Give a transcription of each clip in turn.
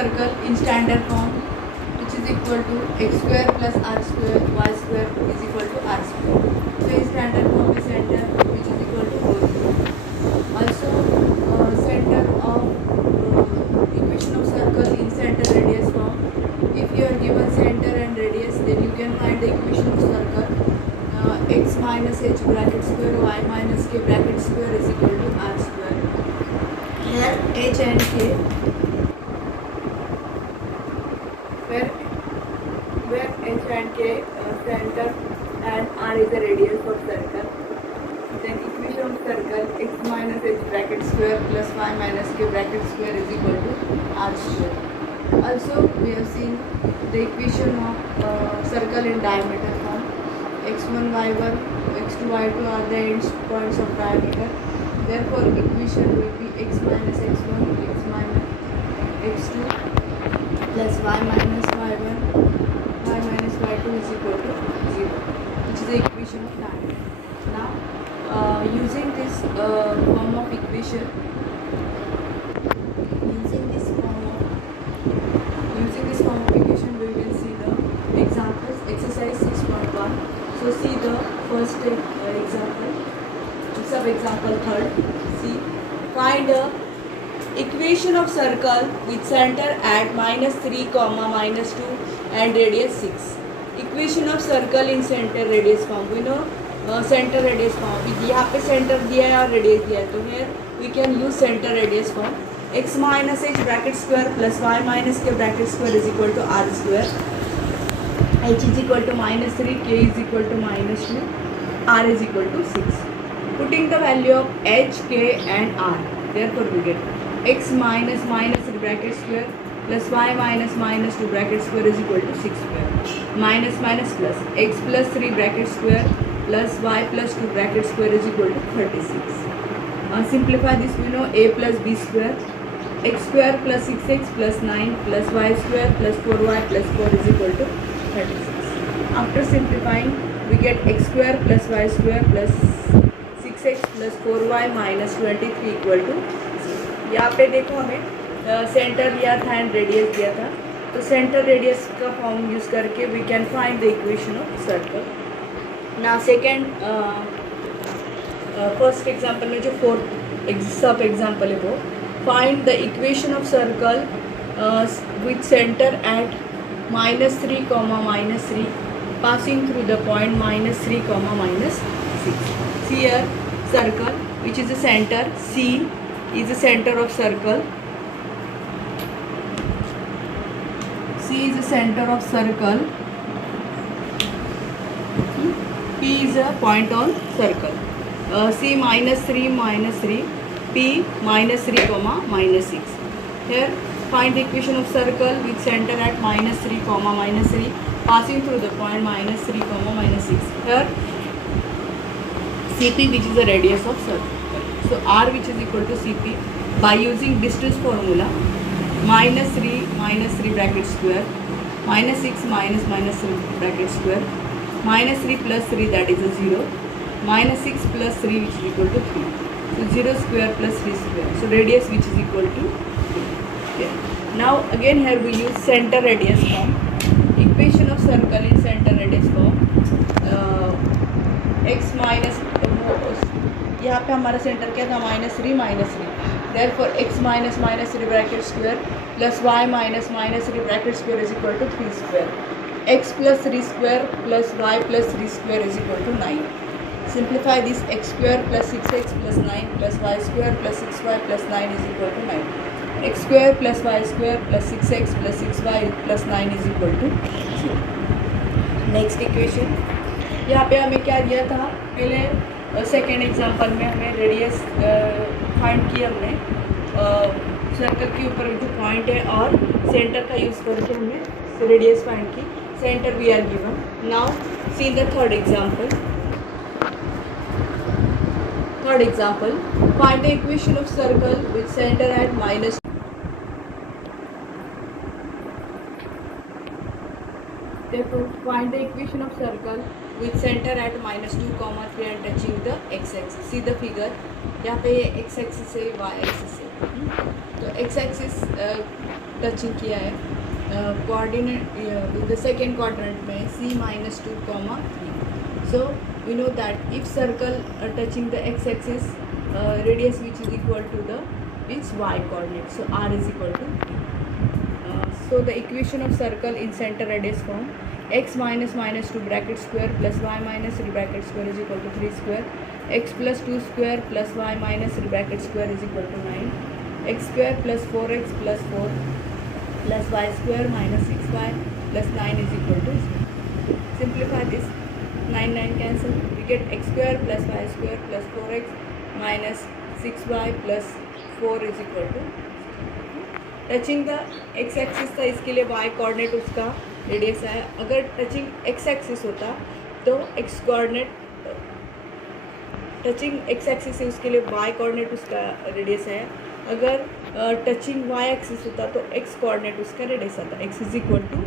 circle in standard form, which is equal to x square plus r square y square is equal to r square. So in standard form is center which is equal to 4. Also center of equation of circle in center radius form. If you are given center and radius, then you can find the equation of circle x minus h bracket square y minus k bracket square is equal to r square. Here h and k, where h and k center and r is the radius of circle. Then equation of circle x minus h bracket square plus y minus k bracket square is equal to r square. Also we have seen the equation of circle in diameter form. x1 y1 x2 y2 are the end points of diameter. Therefore equation will be x minus x1 x minus x2 plus y minus y1 y minus y2 is equal to 0, which is the equation of diameter. Now using this form of equation, we will see the examples. Exercise 6.1. So see the first example, sub example third. See, find the equation of circle with center at -3, -2 and radius 6. Equation of circle in center radius form. We know center radius form. यहाँ पे center दिया है और radius दिया है, तो here we can use center radius form. x minus h bracket square plus y minus k bracket square is equal to r square. h is equal to -3, k is equal to -2, r is equal to 6. Putting the value of h, k and r, therefore we get x minus bracket square plus y minus -2 bracket square is equal to 6 square. Minus plus x plus 3 bracket square plus y plus 2 bracket square is equal to 36. Simplify this, we know a plus b square, x square plus 6x plus 9 plus y square plus 4y plus 4 is equal to 36. After simplifying, we get x square plus y square plus 6x plus 4y minus 23 equal to 0. यहाँ पे देखो हमें centre दिया था and radius दिया था, तो centre radius का फॉर्म यूज़ करके we can find the equation of circle. ना सेकेंड फर्स्ट एग्जाम्पल में जो फोर्थ सब एग्जाम्पल है वो, find the equation of circle with centre at -3, -3 passing through the point -3, -6. See here circle which is the center, C is the center of circle, C is the center of circle, P is a point on circle. C -3, P -3, -6. Here find the equation of circle with center at -3, -3 passing through the point -3, -6. Here CP which is the radius of circle. So R which is equal to CP by using distance formula, -3 bracket square, -6 -3 bracket square, -3 plus 3 that is a 0, -6 plus 3 which is equal to 3. So 0 square plus 3 square. So radius which is equal to 3. Okay. Now again here we use center radius form. Equation of circle in center radius form. X minus, यहाँ पे हमारा centre क्या था, -3. Therefore x minus -3 bracket square plus y minus -3 bracket square is equal to 3 square. X plus 3 square plus y plus 3 square is equal to 9. Simplify this, x square plus 6x plus 9 plus y square plus 6y plus 9 is equal to 9. X square plus y square plus 6x plus 6y plus 9 is equal to 0. Next equation, यहाँ पे हमें क्या दिया था, पहले second example में हमें radius find की हमने सर्कल के ऊपर जो पॉइंट है और सेंटर का यूज़ करके हमने रेडियस फाइंड की. Centre we are given. Now see the third example. Third example, find the equation of circle with center at -. Therefore, find the equation of circle with center at -2, 3 and touching the x-axis. See the figure. यहाँ पे ये x-axis है, y-axis है. तो x-axis touching किया है. Coordinate in the second quadrant में c -2, 3. So we know that if circle touching the x-axis, radius which is equal to the its y coordinate. So r is equal to so the equation of circle in center radius form x minus -2 bracket square plus y minus 3 bracket square is equal to 3 square, x plus 2 square plus y minus 3 bracket square is equal to 9, x square plus 4x plus 4 plus y square minus 6y plus 9 is equal to 0. Simplify this. 9 cancel. We get x square plus y square plus 4x minus 6y plus 4 is equal to touching the x axis था, इसके लिए Y coordinate उसका radius है. अगर touching x axis होता तो x coordinate touching x axis है, उसके लिए वाई कोऑर्डिनेट उसका रेडियस है. अगर टचिंग वाई एक्सिस होता तो एक्स कोऑर्डिनेट उसका रेडियस आता. एक्स इज इक्वल टू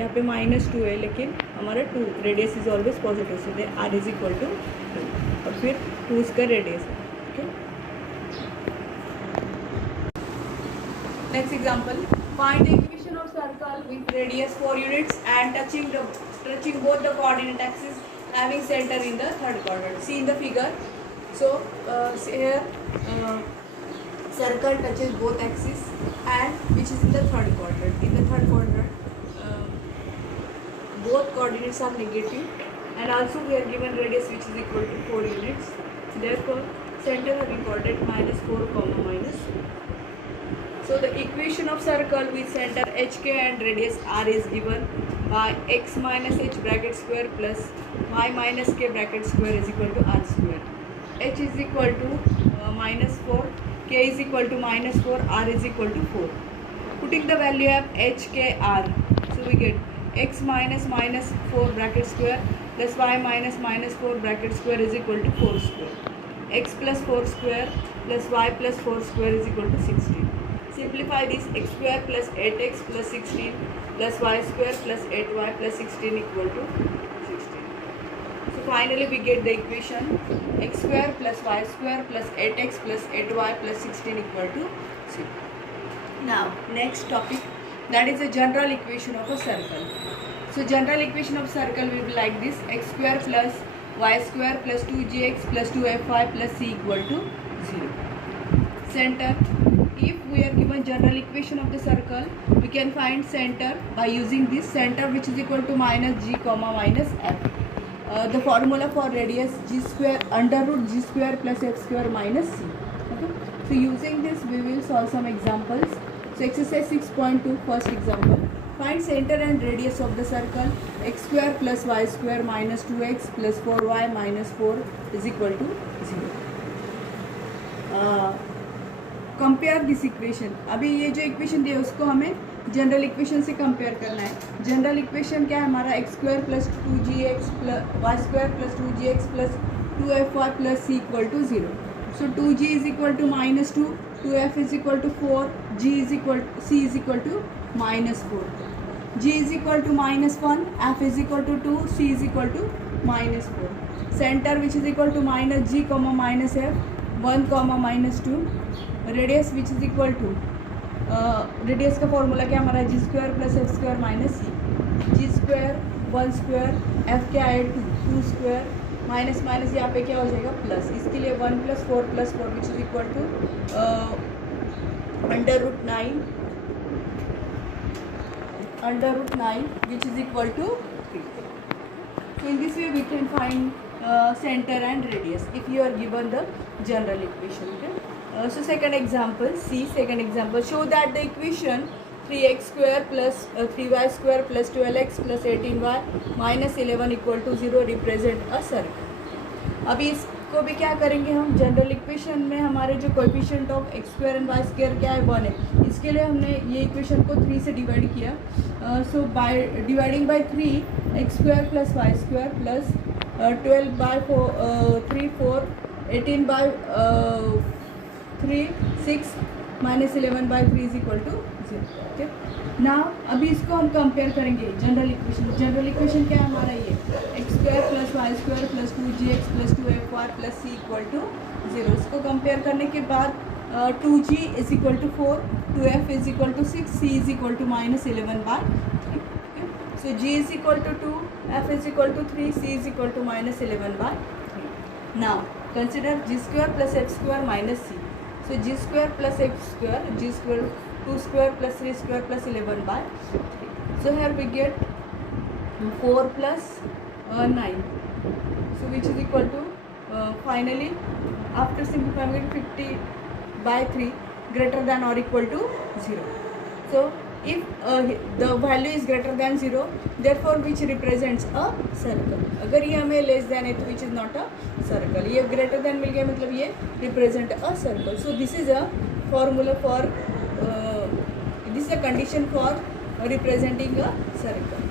यहाँ पे -2 है, लेकिन हमारा 2 रेडियस इज ऑलवेज पॉजिटिव, से आर इज इक्वल टू 2 और फिर 2 उसका रेडियस है. Okay, next example, find the equation of circle with radius 4 units and touching both the coordinate axes having center in the third quadrant. See in the figure. So here circle touches both axes and which is in the third quadrant. In the third quadrant both coordinates are negative and also we are given radius which is equal to 4 units. Therefore center having coordinate -4, -4. So the equation of circle with center HK and radius R is given by x minus h bracket square plus y minus k bracket square is equal to r square. H is equal to -4, k is equal to -4, r is equal to 4. Putting the value of h, k, r, so we get x minus -4 bracket square plus y minus -4 bracket square is equal to 4 square. X plus 4 square plus y plus 4 square is equal to 16. Simplify this. X square plus 8x plus 16 plus y square plus 8y plus 16 equal to 16. So finally we get the equation x square plus y square plus 8x plus 8y plus 16 equal to 0. Now next topic, that is a general equation of a circle. So general equation of circle will be like this: x square plus y square plus 2gx plus 2fy plus c equal to 0. Center. If we are given general equation of the circle, we can find center by using this center which is equal to -g, minus f. The formula for radius g square under root g square plus f square minus c. Okay. So using this we will solve some examples. So exercise 6.2, first example. Find center and radius of the circle. X square plus y square minus 2x plus 4y minus 4 is equal to 0. Compare this equation. अभी ये जो equation दी है उसको हमें general equation से compare करना है. General equation क्या है हमारा? X square plus 2gx plus Y square plus 2gx plus 2fy plus c equal to 0. So 2g is equal to -2, 2f is equal to 4, c is equal to -4, g is equal to -1, f is equal to 2, c is equal to -4. Centre which is equal to -g, -f, 1, -2. Radius which is equal to radius का formula क्या हमारा? जी square plus F square minus C. G square 1 square, F क्या है 2 square, minus minus यहाँ पे क्या हो जाएगा प्लस. इसके लिए 1 + 4 + 4 which is equal to √9 which is equal to 3. So in this way we can find center and radius if you are given the general equation. Okay. So second example, second example, show that the equation 3x square plus 3y square plus 12x plus 18y minus 11 equal to 0 represent a circle. अभी इसको भी क्या करेंगे हम? General equation में हमारे जो coefficient of x square and y square क्या है? 1 है. इसके लिए हमने ये इक्वेशन को 3 से डिवाइड किया. So by dividing by 3 X square plus Y square plus 12 by 3 4 18 by 3 6 -11/3 is equal to 0. Okay, now अभी इसको हम कंपेयर करेंगे जनरल इक्वेशन. जनरल इक्वेशन क्या है हमारा, ये x² + y² + 2gx + 2fy + c equal to 0. इसको कंपेयर करने के बाद 2g is equal to 4, 2f is equal to 6, c is equal to -11/3. So g is equal to 2, f is equal to 3, c is equal to -11/3. Now consider g² + f² minus c. So g² + f², g² 2² + 3² + 11/3. So here we get 4 plus 9. So which is equal to finally after simplifying it 50/3 greater than or equal to 0. So if the value is greater than 0, therefore which represents a circle. अगर ये हमें less than है तो which is not a circle. ये greater than मिल गया मतलब ये represent a circle. So this is a formula for this is a condition for representing a circle.